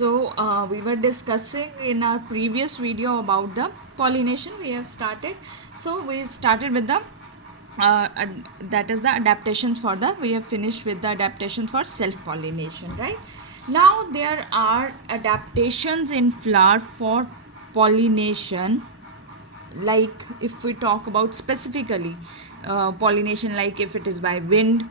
We were discussing in our previous video about the pollination. We have started. So we started with the that is the adaptations for the. We have finished with the adaptations for self-pollination, right? Now there are adaptations in flower for pollination. Like if we talk about specifically pollination, like if it is by wind,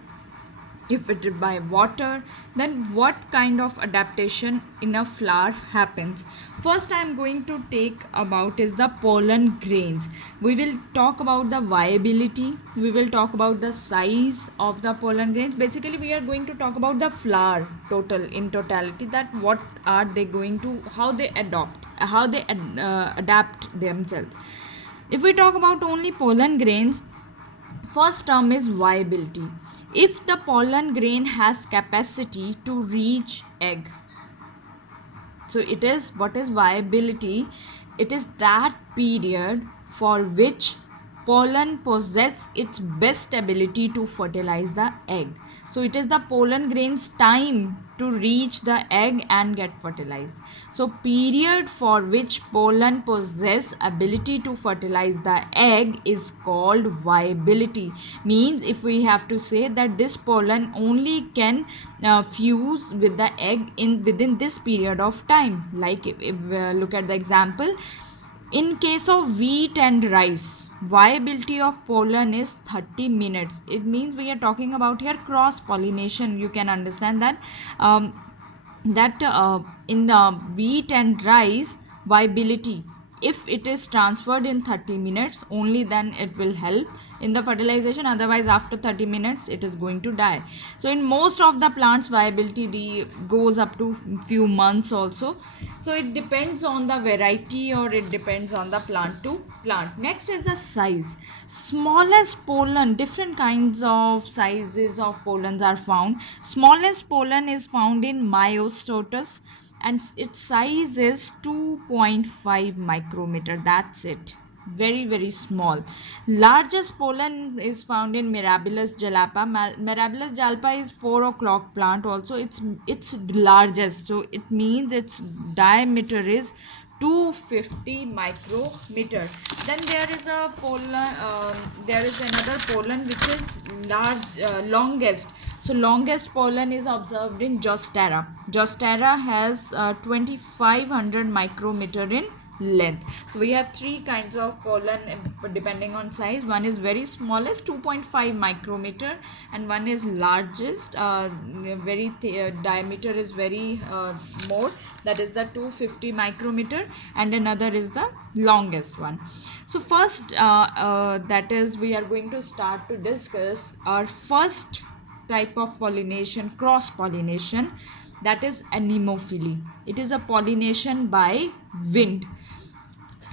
if it is by water, then what kind of adaptation in a flower happens. First I am going to take about is the pollen grains. We will talk about the viability, we will talk about the size of the pollen grains. Basically we are going to talk about the flower in totality, that what are they going to, how they adapt themselves. If we talk about only pollen grains, first term is viability. If the pollen grain has capacity to reach egg, so it is, what is viability? It is that period for which pollen possess its best ability to fertilize the egg. So it is the pollen grain's time to reach the egg and get fertilized. So period for which pollen possess ability to fertilize the egg is called viability. Means if we have to say that this pollen only can fuse with the egg within this period of time. Like if look at the example, in case of wheat and rice, viability of pollen is 30 minutes. It means we are talking about here cross pollination. You can understand that in the wheat and rice, viability, if it is transferred in 30 minutes only, then it will help in the fertilization. Otherwise after 30 minutes it is going to die. So in most of the plants, viability goes up to few months also. So it depends on the variety, or it depends on the plant to plant. Next is the size. Smallest pollen, different kinds of sizes of pollens are found. Smallest pollen is found in Myostotus, and its size is 2.5 micrometer. That's it, very very small. Largest pollen is found in Mirabilis jalapa. Mirabilis jalapa is 4 o'clock plant also. It's largest, so it means its diameter is 250 micrometer. Then there is a pollen, there is another pollen which is longest. So longest pollen is observed in Jostera. Jostera has 2500 micrometer in length. So we have three kinds of pollen depending on size. One is very smallest, 2.5 micrometer, and one is largest, diameter is very more, that is the 250 micrometer, and another is the longest one. So first that is, we are going to start to discuss our first type of pollination, cross pollination, that is anemophily. It is a pollination by wind.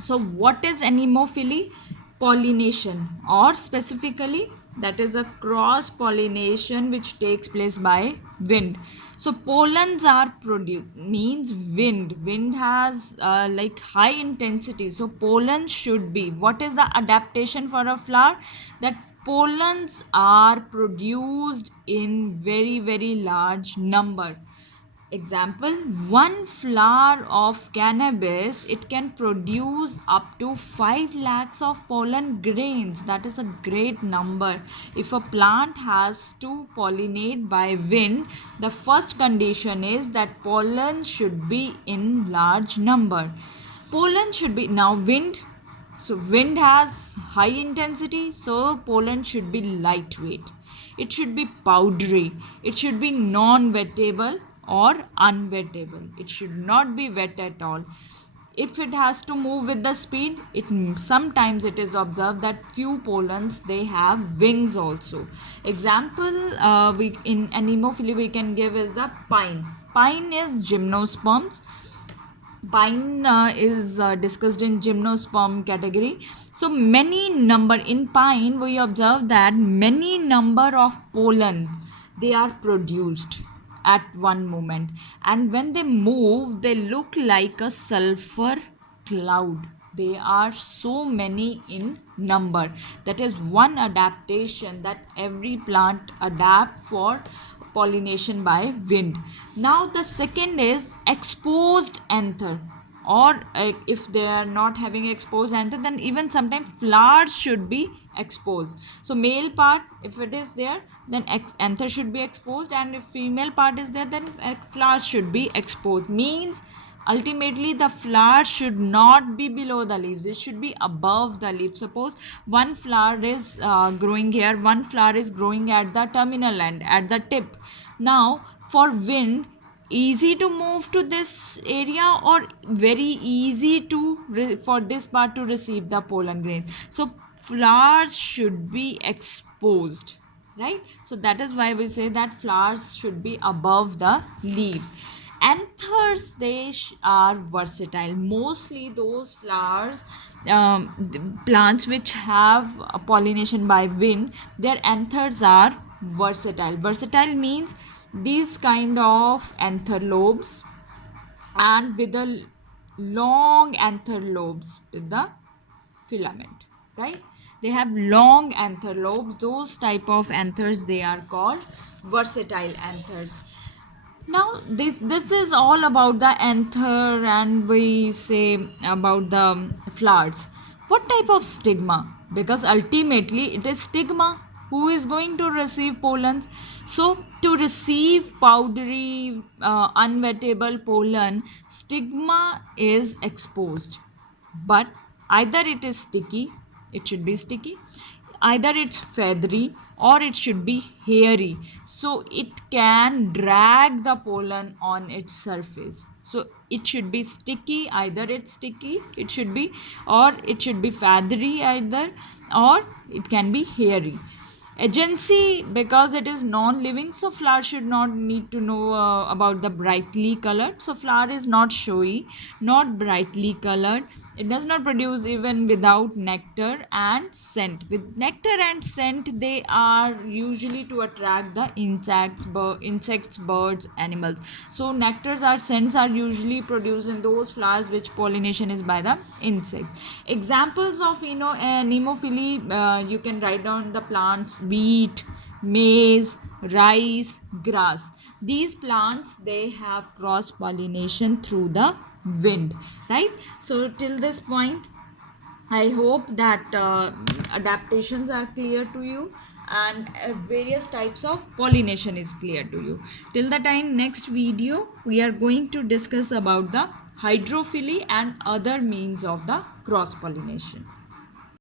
So what is anemophily? Pollination, or specifically that is a cross pollination which takes place by wind. So pollens are produced, means wind has like high intensity. So pollens should be, what is the adaptation for a flower? That pollens are produced in very very large number. Example, one flower of cannabis, it can produce up to 5 lakhs of pollen grains. That is a great number. If a plant has to pollinate by wind, the first condition is that pollen should be in large number. Pollen should be, now wind, so wind has high intensity, so pollen should be lightweight. It should be powdery. It should be non-wettable or unwettable. It should not be wet at all. If it has to move with the speed, sometimes it is observed that few pollens, they have wings also. Example, we in anemophily we can give is the pine. Pine is gymnosperms. Pine is discussed in gymnosperm category. So many number in pine, we observe that many number of pollen, they are produced at one moment, and when they move they look like a sulfur cloud. They are so many in number. That is one adaptation that every plant adapt for pollination by wind. Now the second is exposed anther, or if they are not having exposed anther, then even sometimes flowers should be exposed. So male part, if it is there, then anther should be exposed, and if female part is there, then flowers should be exposed. Means ultimately the flower should not be below the leaves, it should be above the leaves. Suppose one flower is growing here, one flower is growing at the terminal end, at the tip. Now for wind, easy to move to this area, or very easy to for this part to receive the pollen grain. So flowers should be exposed, right? So that is why we say that flowers should be above the leaves. Anthers, they are versatile. Mostly those flowers, plants which have pollination by wind, their anthers are versatile. Versatile means these kind of anther lobes, and with the long anther lobes with the filament, right? They have long anther lobes. Those type of anthers, they are called versatile anthers. Now this is all about the anther, and we say about the flowers. What type of stigma? Because ultimately it is stigma who is going to receive pollens. So to receive powdery unwettable pollen, stigma is exposed. But either it is sticky, it should be sticky, either it's feathery, or it should be hairy, so it can drag the pollen on its surface. So it should be sticky, either it's sticky, it should be, or it should be feathery either, or it can be hairy. Agency, because it is non-living, so flower should not need to know about the brightly colored. So flower is not showy, not brightly colored, it does not produce even without nectar and scent. With nectar and scent, they are usually to attract the insects, birds, animals. So nectars or scents are usually produced in those flowers which pollination is by the insect. Examples of nemophily, you can write down the plants: wheat, maize, rice, grass. These plants, they have cross pollination through the wind, right? So till this point, I hope that adaptations are clear to you, and various types of pollination is clear to you. Till the time next video, we are going to discuss about the hydrophily and other means of the cross pollination.